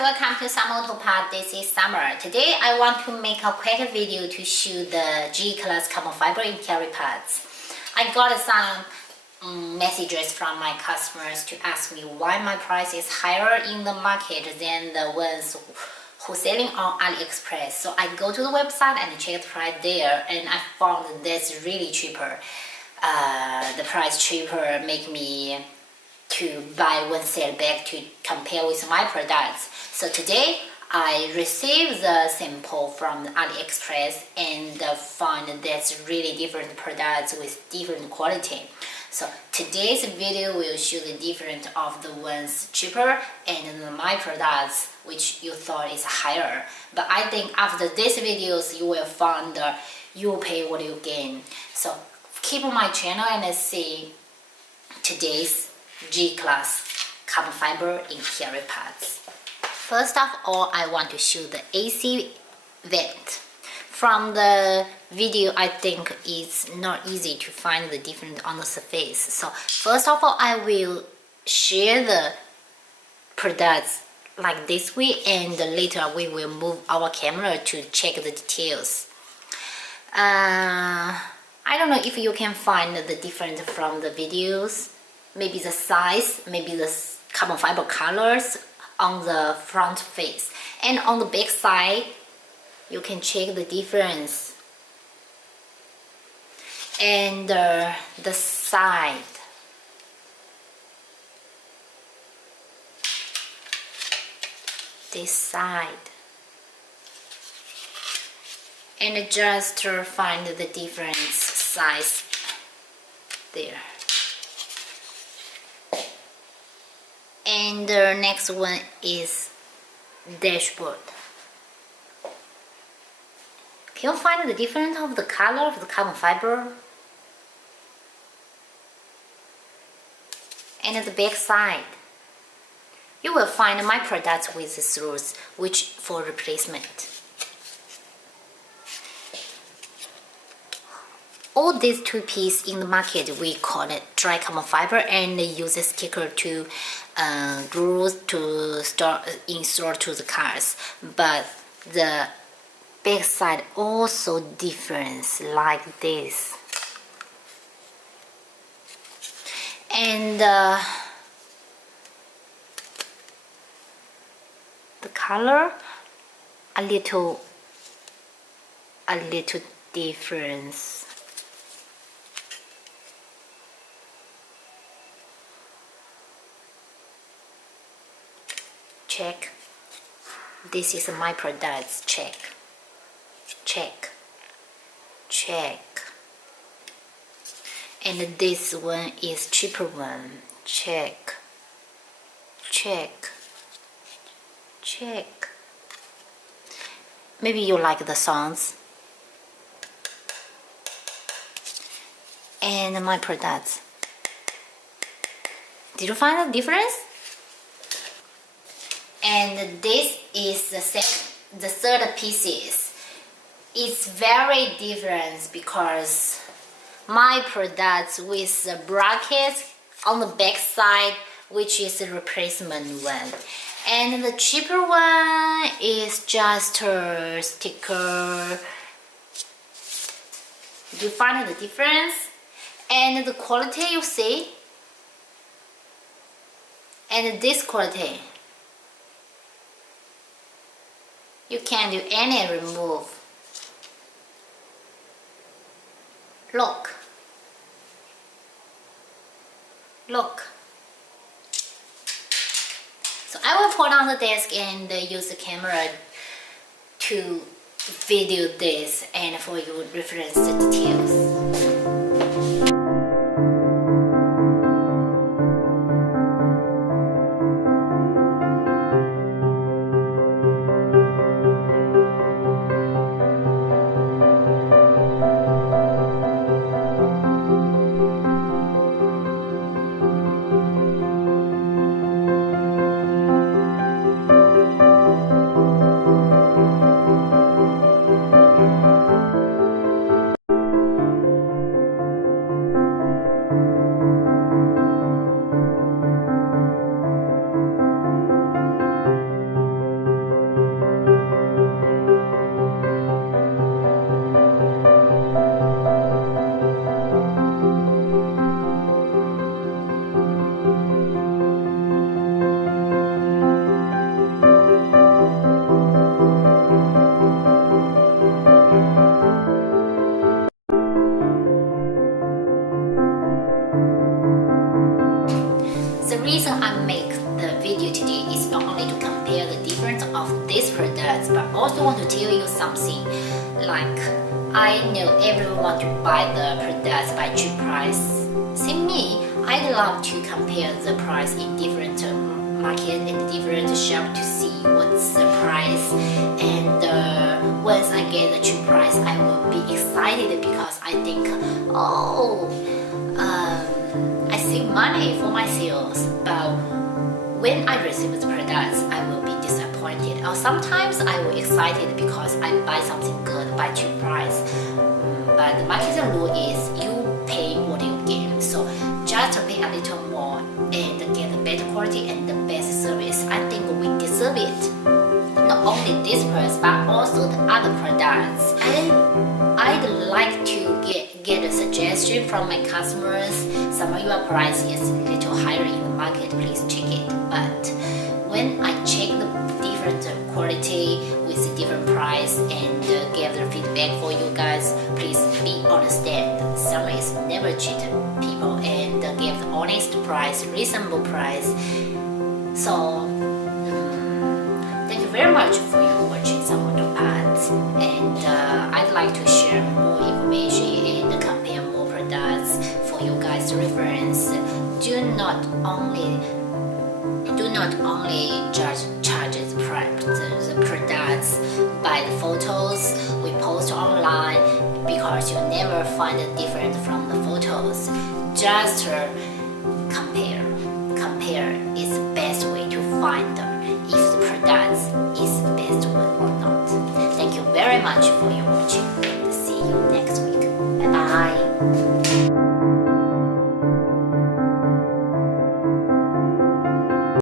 welcome to Summer Auto Part. This is Summer. Today I want to make a quick video to show the G-Class carbon fiber interior parts. I got some messages from my customers to ask me why my price is higher in the market than the ones who selling on AliExpress. So I go to the website and check the price there, and I found that's really cheaper. The price cheaper make me to buy one sale back to compare with my products. So today I received the sample from AliExpress and found that's really different products with different quality. So today's video will show the difference of the ones cheaper and my products which you thought is higher. But I think after this videos you will find you pay what you gain. So keep on my channel and see today's G-Class carbon fiber interior parts. First of all, I want to show the AC vent. From the video, I think it's not easy to find the difference on the surface. So first of all, I will share the products like this way, and later we will move our camera to check the details. I don't know if you can find the difference from the videos. Maybe the size, maybe the carbon fiber colors on the front face, and on the back side you can check the difference, and the side, this side, and just to find the difference size there. And the next one is dashboard. Can you find the difference of the color of the carbon fiber? And at the back side, you will find my products with the screws, which for replacement. All these two pieces in the market, we call it dry carbon fiber, and they use a sticker to glue to install to the cars. But the back side also different like this, and the color a little difference. Check. This is my products. Check. Check. Check. And this one is cheaper one. Check. Check. Check. Maybe you like the sounds. And my products. Did you find the difference? And this is the third pieces. It's very different because my products with the brackets on the back side, which is the replacement one, and the cheaper one is just a sticker. Do you find the difference? And the quality you see, and this quality, you can't do any remove. Look. Look. So I will put on the desk and use the camera to video this and for you reference the details. also want to tell you something. Like, I know everyone want to buy the products by cheap price. See me, I love to compare the price in different market and different shop to see what's the price. And once I get the cheap price, I will be excited because I think, I save money for my sales. But when I receive the products, I will be disappointed. Or sometimes I will excited because I buy something good by cheap price. But the marketing rule is you pay what you get. So just pay a little more and get the better quality and the best service. I think we deserve it. Not only this price, but also the other products. I'd like to get a suggestion from my customers. Some of your price is a little higher in the market, please check it. But when I check the different quality with a different price and give the feedback for you guys, please be understand. Summer is never cheat people and give the honest price, reasonable price. So thank you very much for your watching some of the parts, and I'd like to share more information and compare more products for you guys to reference. Do not only charge the products by the photos we post online, because you never find it different from the photos. Just compare